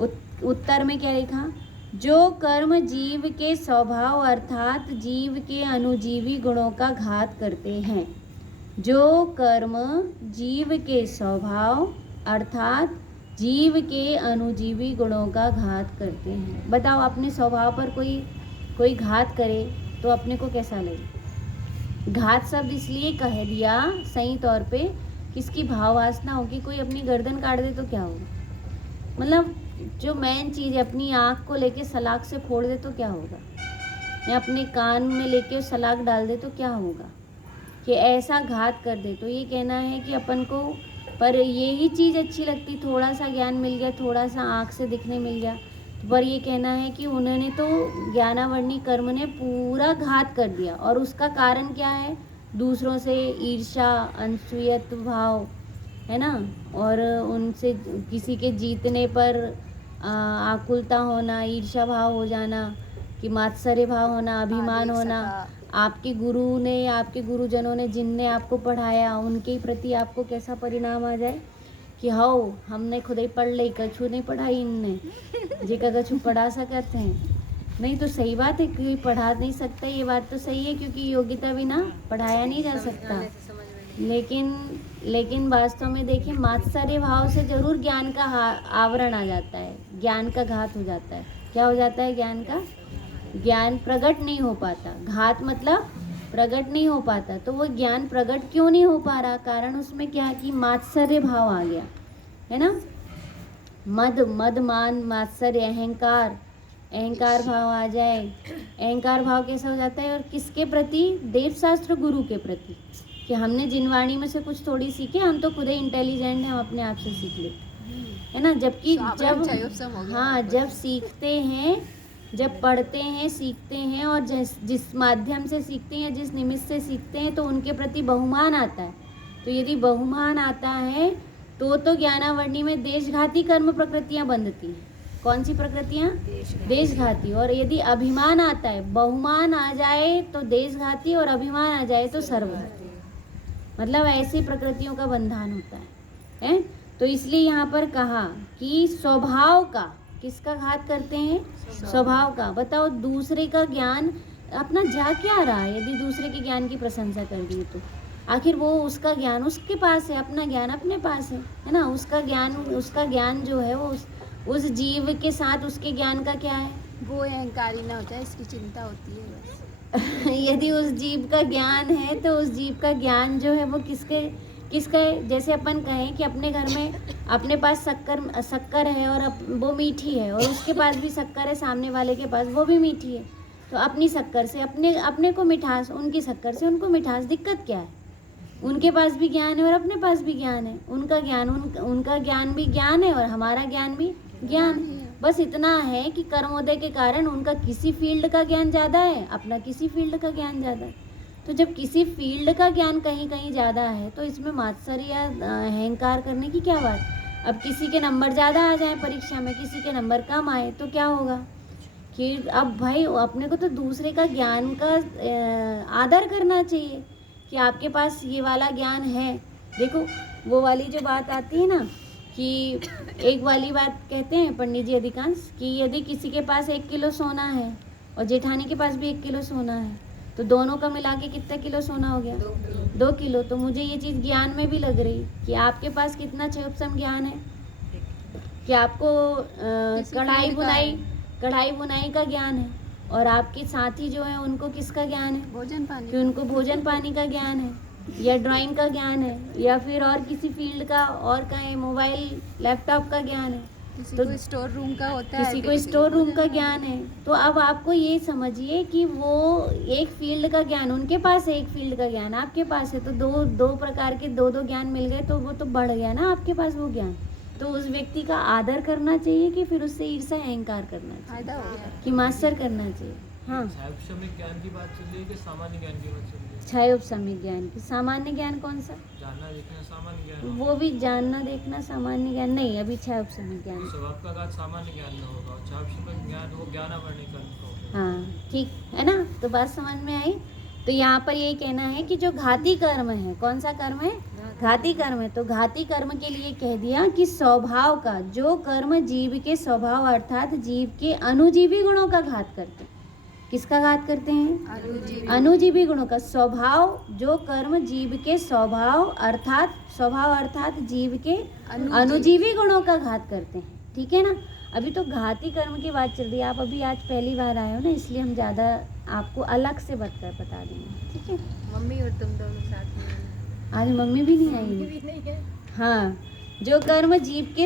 उत्तर में क्या लिखा, जो कर्म जीव के स्वभाव अर्थात जीव के अनुजीवी गुणों का घात करते हैं। जो कर्म जीव के स्वभाव अर्थात जीव के अनुजीवी गुणों का घात करते हैं। बताओ, अपने स्वभाव पर कोई घात करे तो अपने को कैसा लगे? घात शब्द इसलिए कह दिया सही तौर पे, किसकी भाव वासना होगी, कोई अपनी गर्दन काट दे तो क्या होगा? मतलब जो मेन चीज़ है, अपनी आँख को लेके सलाख से फोड़ दे तो क्या होगा, या अपने कान में लेके सलाख डाल दे तो क्या होगा, कि ऐसा घात कर दे। तो ये कहना है कि अपन को पर यही चीज़ अच्छी लगती, थोड़ा सा ज्ञान मिल गया, थोड़ा सा आँख से दिखने मिल गया, पर ये कहना है कि उन्होंने तो ज्ञानावर्णी कर्म ने पूरा घात कर दिया। और उसका कारण क्या है? दूसरों से ईर्ष्या, अनसूयत्व भाव, है ना, और उनसे किसी के जीतने पर आकुलता होना, ईर्ष्या भाव हो जाना, कि मात्सर्य भाव होना, अभिमान होना। आपके गुरु ने, आपके गुरुजनों ने, जिनने आपको पढ़ाया, उनके प्रति आपको कैसा परिणाम आ जाए कि हाओ हमने खुद ही पढ़ ली, कछु नहीं पढ़ाई इनने जी का कछु पढ़ा सकते हैं। नहीं तो सही बात है, कोई पढ़ा नहीं सकता, ये बात तो सही है, क्योंकि योग्यता बिना पढ़ाया नहीं जा सकता। लेकिन वास्तव में देखिए, मात्सर्य भाव से जरूर ज्ञान का आवरण आ जाता है, ज्ञान का घात हो जाता है। क्या हो जाता है? ज्ञान का, ज्ञान प्रकट नहीं हो पाता। घात मतलब प्रकट नहीं हो पाता। तो वो ज्ञान प्रकट क्यों नहीं हो पा रहा? कारण उसमें क्या है कि मात्सर्य भाव आ गया, है ना। मद मान मात्सर्य, अहंकार भाव आ जाए। अहंकार भाव कैसा हो जाता है? और किसके प्रति? देव शास्त्र गुरु के प्रति, कि हमने जिन वाणी में से कुछ थोड़ी सीखे, हम तो खुद ही इंटेलिजेंट हैं, हम अपने आप से सीख लेते, है ना। जबकि जब सीखते हैं, जब पढ़ते हैं, सीखते हैं, और जिस माध्यम से सीखते हैं, जिस निमित्त से सीखते हैं, तो उनके प्रति बहुमान आता है। तो यदि बहुमान आता है तो ज्ञानावर्णी में देशघाती कर्म प्रकृतियां बंधती हैं। कौन सी प्रकृतियां? देशघाती। और यदि अभिमान आता है, बहुमान आ जाए तो देशघाती, और अभिमान आ जाए तो सर्वघाती। मतलब ऐसी प्रकृतियों का बंधन होता है? तो इसलिए यहाँ पर कहा कि स्वभाव का, किसका घात करते हैं? स्वभाव का। बताओ, दूसरे का ज्ञान अपना जा क्या रहा है? यदि दूसरे के ज्ञान की प्रशंसा कर दी तो आखिर वो, उसका ज्ञान उसके पास है, अपना ज्ञान अपने पास है ना। उसका ज्ञान जो है वो उस जीव के साथ उसके ज्ञान का क्या है? वो अहंकारी ना हो जाए, इसकी चिंता होती है बस। यदि उस जीव का ज्ञान है तो उस जीव का ज्ञान जो है वो किसका है? जैसे अपन कहें कि अपने घर में अपने पास शक्कर है और वो मीठी है, और उसके पास भी शक्कर है, सामने वाले के पास वो भी मीठी है। तो अपनी शक्कर से अपने को मिठास, उनकी शक्कर से उनको मिठास। दिक्कत क्या है? उनके पास भी ज्ञान है और अपने पास भी ज्ञान है। उनका ज्ञान भी ज्ञान है और हमारा ज्ञान भी ज्ञान है। बस इतना है कि कर्मोदय के कारण उनका किसी फील्ड का ज्ञान ज़्यादा है, अपना किसी फील्ड का ज्ञान ज़्यादा है। तो जब किसी फील्ड का ज्ञान कहीं कहीं ज़्यादा है तो इसमें मात्सर्य या अहंकार करने की क्या बात। अब किसी के नंबर ज़्यादा आ जाए परीक्षा में, किसी के नंबर कम आए तो क्या होगा कि अब भाई अपने को तो दूसरे का ज्ञान का आदर करना चाहिए कि आपके पास ये वाला ज्ञान है। देखो, वो वाली जो बात आती है ना, कि एक वाली बात कहते हैं पंडित जी अधिकांश, कि यदि किसी के पास 1 किलो सोना है और जेठानी के पास भी 1 किलो सोना है, तो दोनों का मिला के कितना किलो सोना हो गया? 2 किलो। तो मुझे ये चीज़ ज्ञान में भी लग रही कि आपके पास कितना क्षयोपशम ज्ञान है, कि आपको कढ़ाई बुनाई का ज्ञान है, और आपके साथी जो है उनको किसका ज्ञान है? भोजन पानी। कि उनको भोजन पानी का ज्ञान है, या ड्राइंग का ज्ञान है, या फिर और किसी फील्ड का, और कहीं मोबाइल लैपटॉप का ज्ञान है, किसी तो को स्टोर रूम का होता है, किसी को स्टोर रूम का ज्ञान है। तो अब आपको ये समझिए कि वो एक फील्ड का ज्ञान उनके पास है, एक फील्ड का ज्ञान आपके पास है, तो दो प्रकार के दो ज्ञान मिल गए, तो वो तो बढ़ गया ना आपके पास वो ज्ञान। तो उस व्यक्ति का आदर करना चाहिए कि फिर उससे ईर्ष्या अहंकार करना चाहिए, कि मास्टर करना चाहिए। हाँ, क्षयोपशमिक ज्ञान की बात चल रही है कि सामान्य ज्ञान की बात चल रही है? क्षयोपशमिक ज्ञान की। सामान्य ज्ञान कौन सा? जानना देखना सामान्य ज्ञान। वो भी जानना देखना सामान्य ज्ञान नहीं, अभी क्षयोपशमिक ज्ञान। स्वभाव का घात सामान्य ज्ञान में होगा, और क्षयोपशमिक ज्ञान वो ज्ञानावर्णी कर्म का होगा। हाँ, ठीक है ना। तो बात समझ में आई। तो यहाँ पर यही कहना है कि जो घाती कर्म है, कौन सा कर्म है? घाती कर्म है, तो घाती कर्म के लिए कह दिया कि स्वभाव का, जो कर्म जीव के स्वभाव अर्थात जीव के अनुजीवी गुणों का घात करते हैं। किसका घात करते हैं? अनुजीवी गुणों का। स्वभाव, जो कर्म जीव के स्वभाव अर्थात जीव के अनुजीवी गुणों का घात करते हैं। ठीक है ना। अभी तो घाती कर्म की बात चल रही है, आप अभी आज पहली बार आए हो ना, इसलिए हम ज़्यादा आपको अलग से बता देंगे। ठीक है। मम्मी और तुम दोनों साथ में। आज मम्मी भी नहीं आई है। भी नहीं है। हाँ, जो कर्म जीव के